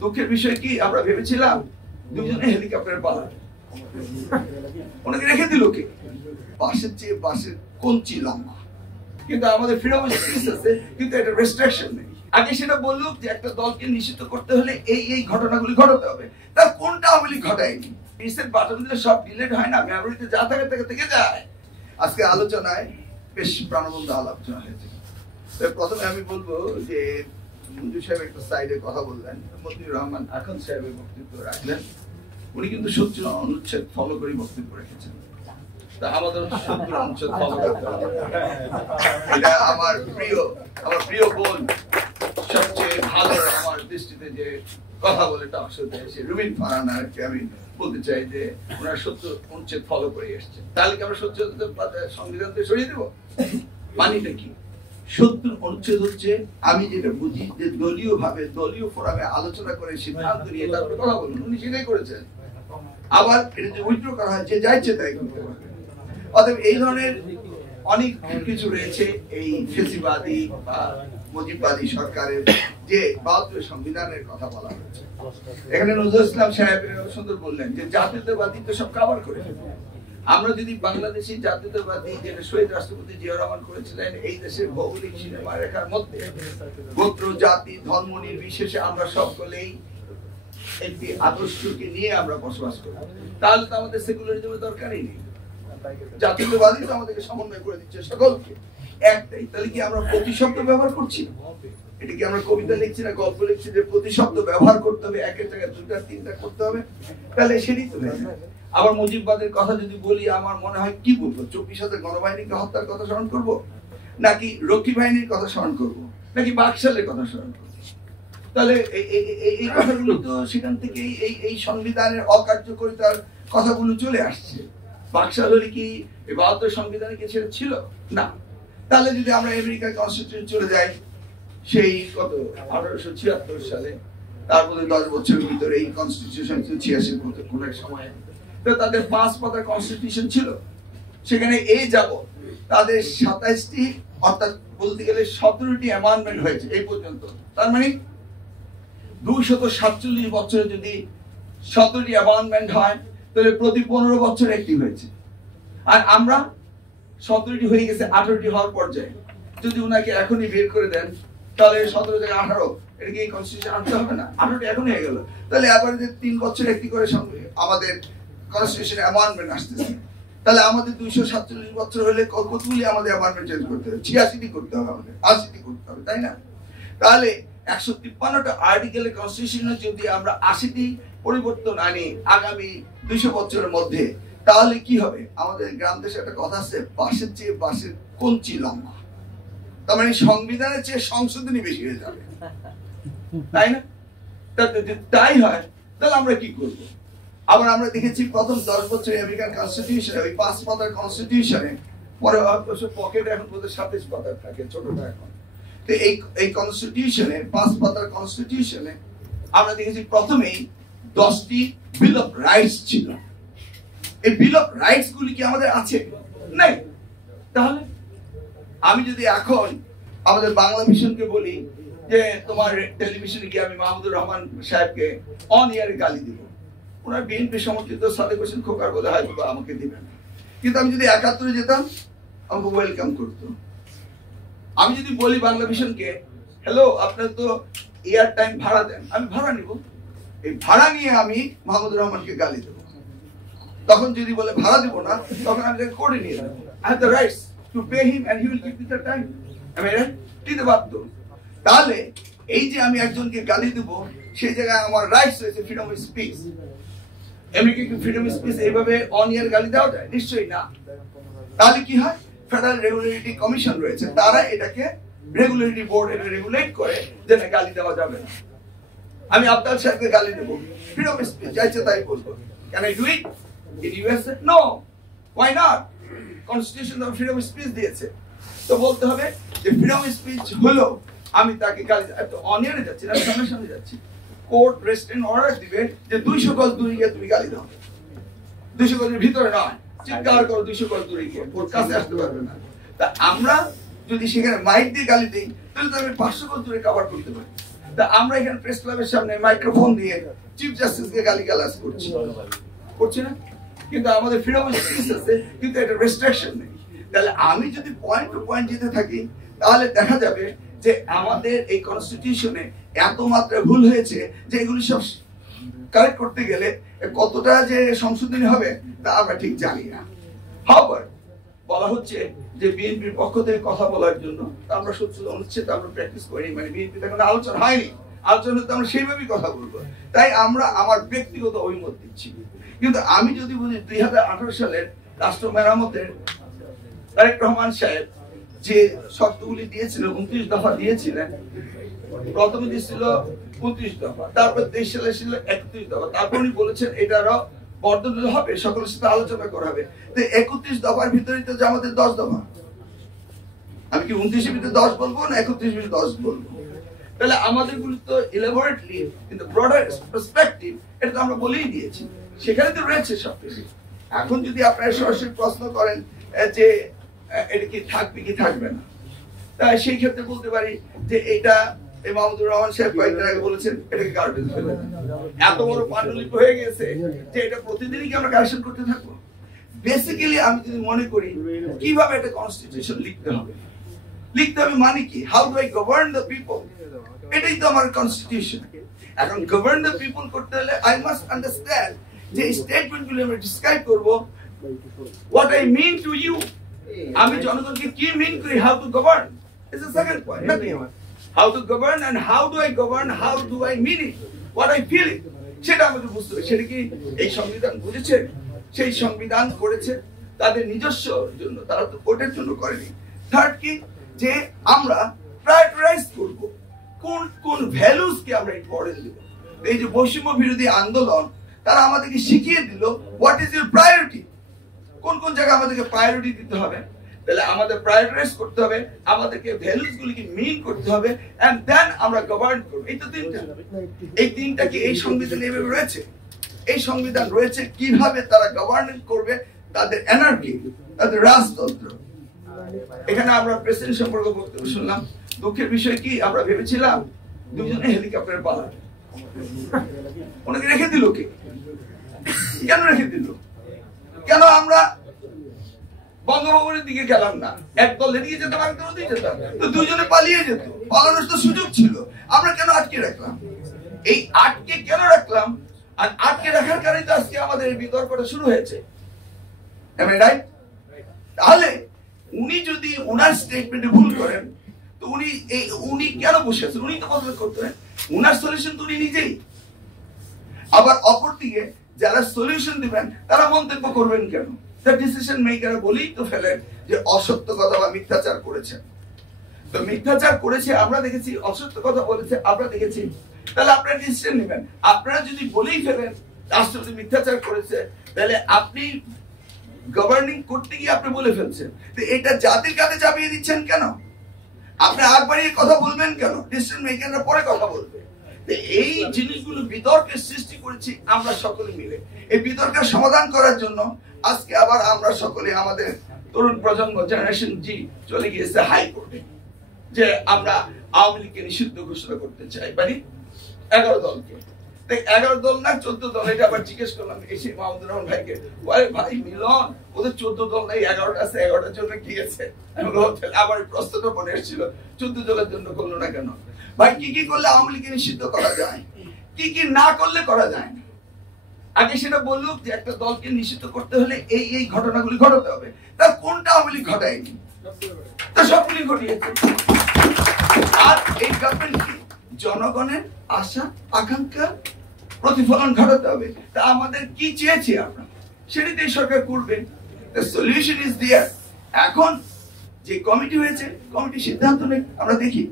দুঃখের বিষয় কি, আমরা ভেবেছিলাম দুজনে হেলিকপ্টারে পালাবে, ওনাকে রেখে দিল কে? বাসের চেয়ে বাসের কঞ্চি লম্বা। কিন্তু আমাদের ফ্রিডম অফ স্পিচ আছে, কিন্তু একটা রেস্ট্রিকশন নেই। আগে সেটা বললো যে একটা দলকে নিষিদ্ধ করতে হলে এই ঘটনাগুলি ঘটাতে হবে, তার কোনটা আওয়ামী লীগ ঘটায়নি? রিসেট বাটন দিলে সব ডিলিট হয় না, মেমোরিতে যা থাকে থেকে যায়। আজকে আলোচনায় বেশ প্রাণবন্ত আলোচনা হয়েছে। প্রথমে আমি বলবো যে মঞ্জু সাহেব একটা সাইডে কথা বললেন, মতিউর রহমান আখন সাহেবের বক্তব্য রাখলেন। উনি কিন্তু সত্য অনুচ্ছেদ ফলো করে বক্তব্য রেখেছেন। তা আমাদের সত্য অনুচ্ছেদ ফলো করতে হবে। এটা আমার প্রিয় বোন, সবচেয়ে ভালো আমার দৃষ্টিতে যে কথা বলে টক শোতে সে রুবিন ফারহানাকে আমি বলতে চাই যে ওনার সত্য অনুচ্ছেদ ফলো করে এসছেন। তাহলে কি আমরা সত্য সংবিধান থেকে সরিয়ে দেবো? মানিটা কি? ৭০ অনুচ্ছেদ হচ্ছে, আমি যেটা বুঝি যে দলীয় ভাবে দলীয় ফোরামে আলোচনা করে সিদ্ধান্ত নিয়ে তারপরে কথা বলুন। উনি সেটাই করেছেন। আবার এটা যে উইথড্র করা হয়, যে যাইছে তাই করতে পারবে। অতএব এই ধরনের অনেক কিছু রয়েছে এই ফেসিবাদী বা মুজিববাদী সরকারের যে ৭২ সংবিধানের কথা বলা হচ্ছে। এখানে নজরুল ইসলাম সাহেব সুন্দর বললেন যে জাতীয়তাবাদী তো সব কভার করে। আমরা যদি বাংলাদেশি জাতীয়তাবাদী যেটা শহীদ রাষ্ট্রপতি জিয়াউর রহমান করেছিলেন, এই দেশের ভৌগোলিক সীমা রেখার মধ্যে গোত্র জাতি ধর্ম নির্বিশেষে আমরা সকলেই একটি আদর্শকে নিয়ে আমরা বসবাস করি, তাহলে তো আমাদের সেকুলারিজমের দরকারই নেই। জাতীয়তাবাদী তো আমাদেরকে সমন্বয় করে দিচ্ছে সকলকে একটাই। তাহলে কি আমরা প্রতিশব্দ ব্যবহার করছি? এটা কি আমরা কবিতা লিখছি না গল্প লিখছি যে প্রতিশব্দ ব্যবহার করতে হবে, একের জায়গায় দুটা তিনটা করতে হবে? তাহলে সেটাই তো নেই। আবার মুজিববাদের কথা যদি বলি, আমার মনে হয় কি বলবো, ২৪,০০০ গণবাহিনীকে হত্যার কথা স্মরণ করব, নাকি রক্ষী বাহিনীর কথা স্মরণ করব, নাকি বাকশালের কথা স্মরণ করব? তাহলে এই কথাগুলো তো সেখান থেকে এই সংবিধানের অকার্যকরিতার কথাগুলো চলে আসছে। বাকশাল হলে কি ৭২ সংবিধানে কি সেটা ছিল না? তাহলে যদি আমরা আমেরিকার কনস্টিটিউশন চলে যাই, সেই কত ১৮৭৬ সালে, তারপরে ১০ বছরের ভিতরে এই কনস্টিটিউশন ৮৬ কোন এক সময় তো তাদের ৫ পাতার কনস্টিটিউশন ছিল। সেখানে এই যাব তাদের ২৭টি, অর্থাৎ বলতে গেলে ১৭টি অ্যামেন্ডমেন্ট হয়েছে এই পর্যন্ত। তার মানে ২৪৭ বছরে যদি ১৭টি অ্যামেন্ডমেন্ট হয়, তাহলে প্রতি ১৫ বছর একটি হয়েছে। আর আমরা ১৭টি হয়ে গেছে ১৮টি হওয়ার পর্যায়ে। যদি ওনাকে এখনই বের করে দেন, তাহলে ১৭ থেকে ১৮, এটা কি কনস্টিটিউশন আনতে হবে না? 18টি এখন হয়ে গেল। তাহলে আবার যে ৩ বছর একটি করে আমাদের কনস্টিটিউশনে অ্যামেন্ডমেন্ট আসতেছে, তাহলে আমাদের ২৪৭ বছর হলে কতগুলি আমাদের অ্যামেন্ডমেন্ট চেঞ্জ করতে হবে? ৮৬টি করতে হবে, আমাদের ৮০টি করতে হবে, তাই না? তাহলে ১৫৩টা আর্টিকেলের কনস্টিটিউশনে যদি আমরা ৮০টি পরিবর্তন আনি আগামী ২০০ বছরের মধ্যে, তাহলে কি হবে? আমাদের গ্রাম দেশে একটা কথা আছে, বাসের চেয়ে বাসের কঞ্চি লম্বা। তার মানে সংবিধানের চেয়ে সংশোধনী বেশি হয়ে যাবে, তাই না? তাই হয়, তাহলে আমরা কি করবো? আবার আমরা দেখেছি প্রথম ১০ বছর আমেরিকান কনস্টিটিউশনে, ওই ৫ পাতার কনস্টিটিউশনে, পরে পকেটে এখন বোধহয় ২৭ পাতার থাকে, ছোটটা এখন। তো এই কনস্টিটিউশনে ৫ পাতার কনস্টিটিউশনে আমরা দেখেছি প্রথমেই ১০টি বিল অফ রাইটস ছিল। এই বিল অফ রাইটস গুলি কি আমাদের আছে? নাই। তাহলে আমি যদি এখন আমাদের বাংলা মিশনকে বলি যে তোমার টেলিভিশনে গিয়ে আমি মাহমুদুর রহমান সাহেবকে অন ইয়ারে গালি দিব, ওনার বিএনপি সমর্থিত সাদেক হোসেন খোকার বলে হয়তো আমাকে দিবেন, কিন্তু আমি যদি ৭১ যেতাম আমাকে ওয়েলকাম করতো। আমি যদি বলি বাংলা মিশনকে, হ্যালো আপনার তো এয়ার টাইম ভাড়া দেন, আমি ভাড়া নিব, এই ভাড়া নিয়ে আমি মাহমুদুর রহমানকে গালি দেবো। তখন যদি বলে ভাড়া দেবো না, তখন আমি তাকে কোর্টে নিয়ে যাবো। I have the rights to pay him and he will give me the time. আমি এটা দিতে বাধ্য। তাহলে এই যে আমি একজনকে গালি দেবো, সেই জায়গায় আমার রাইটস রয়েছে ফ্রিডম অফ স্পিচ। আমেরিকা কি ফ্রিডম অফ স্পিচ এইভাবে অন ইয়ার গালি দেওয়া যায়? নিশ্চয়ই না। তাহলে কি হয়? ফেডারেল রেগুলেটরি কমিশন রয়েছে, তারা এটাকে রেগুলেটরি বোর্ড এটা রেগুলেট করে যে না গালি দেওয়া যাবে না। আমি আব্দাল সাহেবকে গালি দেবো, ফ্রিডম অফ স্পিচ, যাইছে তাই বলবো। Can I do it in USA? No. Why not? Constitution of freedom of speech দিয়েছে। তো বলতে হবে যে ফ্রিডম অফ স্পিচ হলো আমি তাকে গালি, তো অন ইয়ারে যাচ্ছি না, সামনে সামনে যাচ্ছি, কোর্ট রেস্ট্রেইন অর্ডার দিবে যে ২০০ গজ দূরে গিয়ে তুমি গালি দাও, ২০০ গজের ভিতরে নয়, চিৎকার করো ২০০ গজ দূরে গিয়ে, ওর কাছে আসতে পারবে না। তা আমরা যদি সেখানে মাইক দিয়ে গালি দিই, তাহলে তো আমি ৫০০ গজ দূরে কভার করতে পারি। তা আমরা এখানে প্রেস ক্লাবের সামনে মাইক্রোফোন দিয়ে চিফ জাস্টিসকে গালিগালাজ করছি না? কিন্তু আমাদের ফ্রিডম অফ স্পিচ আছে, কিন্তু এটা রেস্ট্রিকশন নেই। তাহলে আমি যদি পয়েন্ট টু পয়েন্ট যেতে থাকি, তাহলে দেখা যাবে যে আমাদের এই কনস্টিটিউশনে এত মাত্রা ভুল হয়েছে যে এগুলি সব কারেক্ট করতে গেলে কতটা যে সংশোধনী হবে তা আমরা ঠিক জানি না। হাওয়ার বলা হচ্ছে যে বিএনপির পক্ষ থেকে কথা বলার জন্য আমরা অনুচ্ছেদ আমরা প্র্যাকটিস করিনি, মানে বিএনপিতে কোনো আলোচনা হয়নি, আলোচনা হতে আমরা সেইভাবেই কথা বলবো। তাই আমরা আমার ব্যক্তিগত অভিমত দিচ্ছি। কিন্তু আমি যদি বলি 2018 সালের রাষ্ট্র মেরামতের তারেক রহমান সাহেব যে শর্তগুলি দিয়েছিলেন, 29 দফা দিয়েছিলেন, প্রথমে দিয়েছিল 29 দফা, তারপর 23 সালে ছিল 31 দফা, তারপর উনি বলেছেন এটারও বর্ধন হবে, সকলের সাথে আলোচনা করা হবে। তো 31 দফার ভিতরে তো আমাদের 10 দফা, আমি কি 29 এর ভিতরে 10 বলবো না 31 এর 10 বলবো? তাহলে আমাদের গুলো তো elaborately in the broader perspective এটা তো আমরা বলেই দিয়েছি, সেখানে তো রয়েছে সবকিছু। এখন যদি আপনারা সরাসরি প্রশ্ন করেন যে এটা কি থাকবে কি থাকবে না, তাই সেই ক্ষেত্রে বলতে পারি যে এটা মাহমুদুর রহমান সাহেব কয়েকদিন আগে বলেছেন এটাকে গার্বেজ ফেলে দেন। এত বড় পাণ্ডুলিপি হয়ে গেছে যে এটা প্রতিদিনই কি আমরা কারেকশন করতে থাকবো? বেসিক্যালি আমি যদি মনে করি কিভাবে একটা কনস্টিটিউশন লিখতে হবে মানে কি, how do I govern the people, এটাই তো আমার কনস্টিটিউশন। এখন গভর্ন দ্য পিপল করতে হলে আই মাস্ট আন্ডারস্ট্যান্ড যে স্টেটমেন্ট গুলো আমরা ডিসক্রাইব করব, what I mean to you, আমি জনগণকে কি মিন করি, how to govern is the second point. How to govern and how do I govern, how do I mean it, what I feel it, সেটা আমাকে বুঝতে হবে। সেটা কি এই সংবিধান বুঝেছে? সেই সংবিধান করেছে তাদের নিজস্ব জন্য, তারা তো ওটার জন্য করেনি। থার্ড কি, যে আমরা প্রায়োরিটাইজ করব কোন কোন ভ্যালুস কে আমরা ইম্পর্টেন্স দেব। এই যে বৈষম্য বিরোধী আন্দোলন তারা আমাদেরকে শিখিয়ে দিল হোয়াট ইজ ইউর প্রায়োরিটি, কোন কোন জায়গায় আমাদেরকে প্রায়োরিটি দিতে হবে। তাহলে আমাদের প্রায়োরিটাইজ করতে হবে, আমাদেরকে ভ্যালুস গুলিকে মিন করতে হবে, এন্ড দেন আমরা গভর্ন করব। এই তো তিনটা, এই তিনটা কি এই সংবিধানে এভাবে রয়েছে? এই সংবিধান রয়েছে কিভাবে তারা গভর্নেন্স করবে, তাদের এনার্কি, তাদের রাজতন্ত্র। এখানে আমরা প্রেসিডেন্ট সম্পর্কে বক্তব্য শুনলাম। দুঃখের বিষয় কি, আমরা ভেবেছিলাম দুজনে হেলিকপ্টারে পালাবে, ওনাকে রেখে দিল কে? কেন রেখে দিল? কেন আমরা বঙ্গভবনের দিকে গেলাম না? একদল এদিকে যেতাম, একদল ওদিকে যেতাম, তো দুজনে পালিয়ে যেত, পালানোর তো সুযোগ ছিল, আমরা কেন আটকে রাখলাম? এই আটকে কেন রাখলাম? আর আটকে রাখার কারণে তো আজকে আমাদের বিতর্কটা শুরু হয়েছে। তাহলে উনি যদি ওনার স্টেটমেন্টে ভুল করেন, তো উনি কেন বসে আছেন? উনি তো পদত্যাগ করতে হয়, ওনার সলিউশন তো উনি নিজেই। আবার অপরদিকে যারা সলিউশন দিবেন তারা মন্তব্য করবেন কেন? ডিসিশন মেকার বলেই তো ফেলেন যে অসত্য কথা বা মিথ্যাচার করেছে। তো মিথ্যাচার করেছে আমরা দেখেছি, অসত্য কথা বলেছে আমরা দেখেছি, তাহলে আপনারা ডিসিশন নেবেন। আপনারা যদি বলেই ফেলেন রাষ্ট্রপতি মিথ্যাচার করেছে, তাহলে আপনি গভর্নিং করতে গিয়ে আপনি বলে ফেলছেন, তো এটা জাতির কাছে চাপিয়ে দিচ্ছেন কেন? আপনি আগ বাড়িয়ে কথা বলবেন কেন? ডিসিশন মেকাররা পরে কথা বলবে। এই জিনিসগুলো বিতর্কের সৃষ্টি করেছি আমরা সকলে মিলে। এই বিতর্কের সমাধান করার জন্য আজকে আবার আমরা সকলে আমাদের তরুণ প্রজন্ম জেনারেশন জি চলে গিয়েছে হাইকোর্টে, যে আমরা আওয়ামী লীগকে নিষিদ্ধ ঘোষণা করতে চাই, মানে 11 দলকে। 11 দল না 14 দল, এটা আবার জিজ্ঞেস করলাম এসে মাহমুদুর রহমান ভাইকে, ভাই মিলন ওদের 14 দল নাই, 11টা আছে, 11টার জন্য কি আছে? আবার প্রশ্নটা মনে এসেছিল 14 দলের জন্য করলো না কেন? ভাই কি কি করলে আওয়ামী লীগকে নিষিদ্ধ করা যায়, কি কি না করলে করা যায় না? আগে সেটা বললো যে একটা দলকে নিষিদ্ধ করতে হলে এই এই ঘটনাগুলি ঘটাতে হবে। তার কোনটা আওয়ামী লীগ ঘটায়নি? তা সবগুলি ঘটিয়েছে। আর এই গভর্নমেন্ট কি জনগণের আশা আকাঙ্ক্ষা প্রতিফলন ঘটাতে হবে। তা আমাদের কি চেয়েছি আমরা, সেটাতেই সরকার করবে। The solution is there. এখন যে কমিটি হয়েছে, কমিটি সিদ্ধান্ত নেই, আমরা দেখি।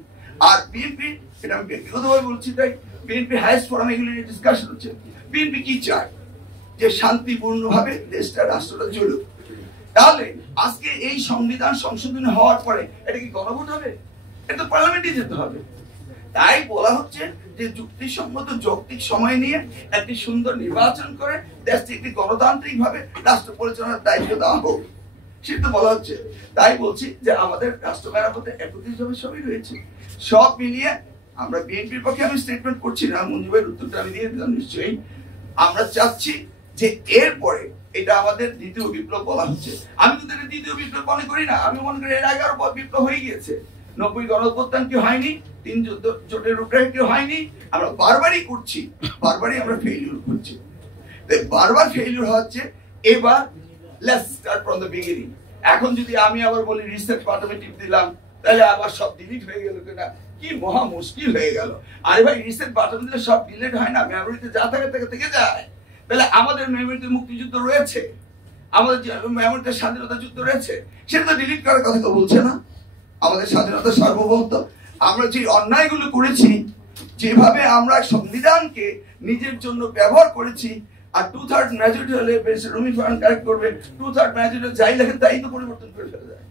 আর বিএনপি, এটা আমি ব্যক্তিগতভাবে বলছি, তাই বিএনপি হাইয়েস্ট ফোরাম এগুলো নিয়ে ডিসকাশন হচ্ছে। বিএনপি কি চায়? যে শান্তিপূর্ণভাবে দেশটা রাষ্ট্রটা চলুক। তাহলে আজকে এই সংবিধান সংশোধনী হওয়ার পরে এটা কি গণভোট হবে? এটা তো পার্লামেন্টে যেতে হবে। তাই বলা হচ্ছে যে যুক্তিসম্মত যৌক্তিক সময় নিয়ে একটি সুন্দর নির্বাচন করে দেশটি একটি গণতান্ত্রিক ভাবে রাষ্ট্র পরিচালনার দায়িত্ব দেওয়া হোক, সেটা বলা হচ্ছে। তাই বলছি যে আমাদের রাষ্ট্র মেরামতে 31 দফা সবই রয়েছে, সব মিলিয়ে আমরা বিএনপির পক্ষে আমি স্টেটমেন্ট করছি না, মঞ্জু ভাইয়ের উত্তরটা আমি দিয়ে দিলাম নিশ্চয়ই। আমরা চাচ্ছি যে এরপরে এটা আমাদের দ্বিতীয় বিপ্লব বলা হচ্ছে। আমি তো এটা দ্বিতীয় বিপ্লব মনে করি না, আমি মনে করি এর আগে আরো বিপ্লব হয়ে গিয়েছে। 90 গণঅভ্যুত্থান কি হয়নি, 3 জোটের রূপরেখা কি হয়নি, আমরা বারবারই করছি, বারবারই আমরা ফেইলিউর করছি। বারবার ফেইলিউর হচ্ছে, এবার let's start from the beginning. এখন যদি আমি আবার বলি রিসেট বাটনে টিপ দিলাম, তাহলে আবার সব ডিলিট হয়ে গেল কিনা, কি মহা মুশকিল হয়ে গেল। আরে ভাই রিসেট বাটন দিলে সব ডিলিট হয় না, মেমোরিতে যা থাকে থেকে যায়। তাহলে আমাদের মেমোরিতে মুক্তিযুদ্ধ রয়েছে, আমাদের মেমোরিতে স্বাধীনতা যুদ্ধ রয়েছে, সেটা তো ডিলিট করার কথা তো বলছে না। আমাদের স্বাধীনতা সার্বভৌমত্ব, আমরা যে অন্যায়গুলো করেছি, যেভাবে আমরা সংবিধানকে নিজের জন্য ব্যবহার করেছি, আর 2/3 মেজরিটি হলে রুমি ফারান কারেক্ট করবে, 2/3 মেজরিটি যাই লেখেন তাই তো পরিবর্তন করে ফেলা যায়।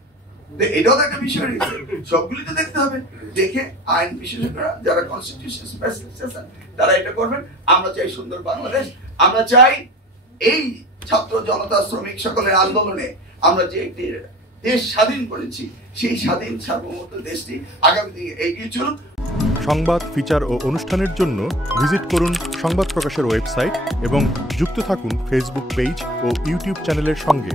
এটাও তো একটা বিষয় রয়েছে, সবগুলি তো দেখতে হবে। দেখে আইন বিশেষজ্ঞরা যারা কনস্টিটিউশন স্পেশালিস্ট আছেন তারা এটা করবেন। আমরা চাই সুন্দর বাংলাদেশ, আমরা চাই এই ছাত্র জনতা শ্রমিক সকলের আন্দোলনে আমরা যে একটি দেশ স্বাধীন করেছি, সেই স্বাধীন সার্বভৌমত্ব দেশটি আগামী দিনে এগিয়ে চলুক। সংবাদ, ফিচার ও অনুষ্ঠানের জন্য ভিজিট করুন সংবাদ প্রকাশের ওয়েবসাইট এবং যুক্ত থাকুন ফেসবুক পেজ ও ইউটিউব চ্যানেলের সঙ্গে।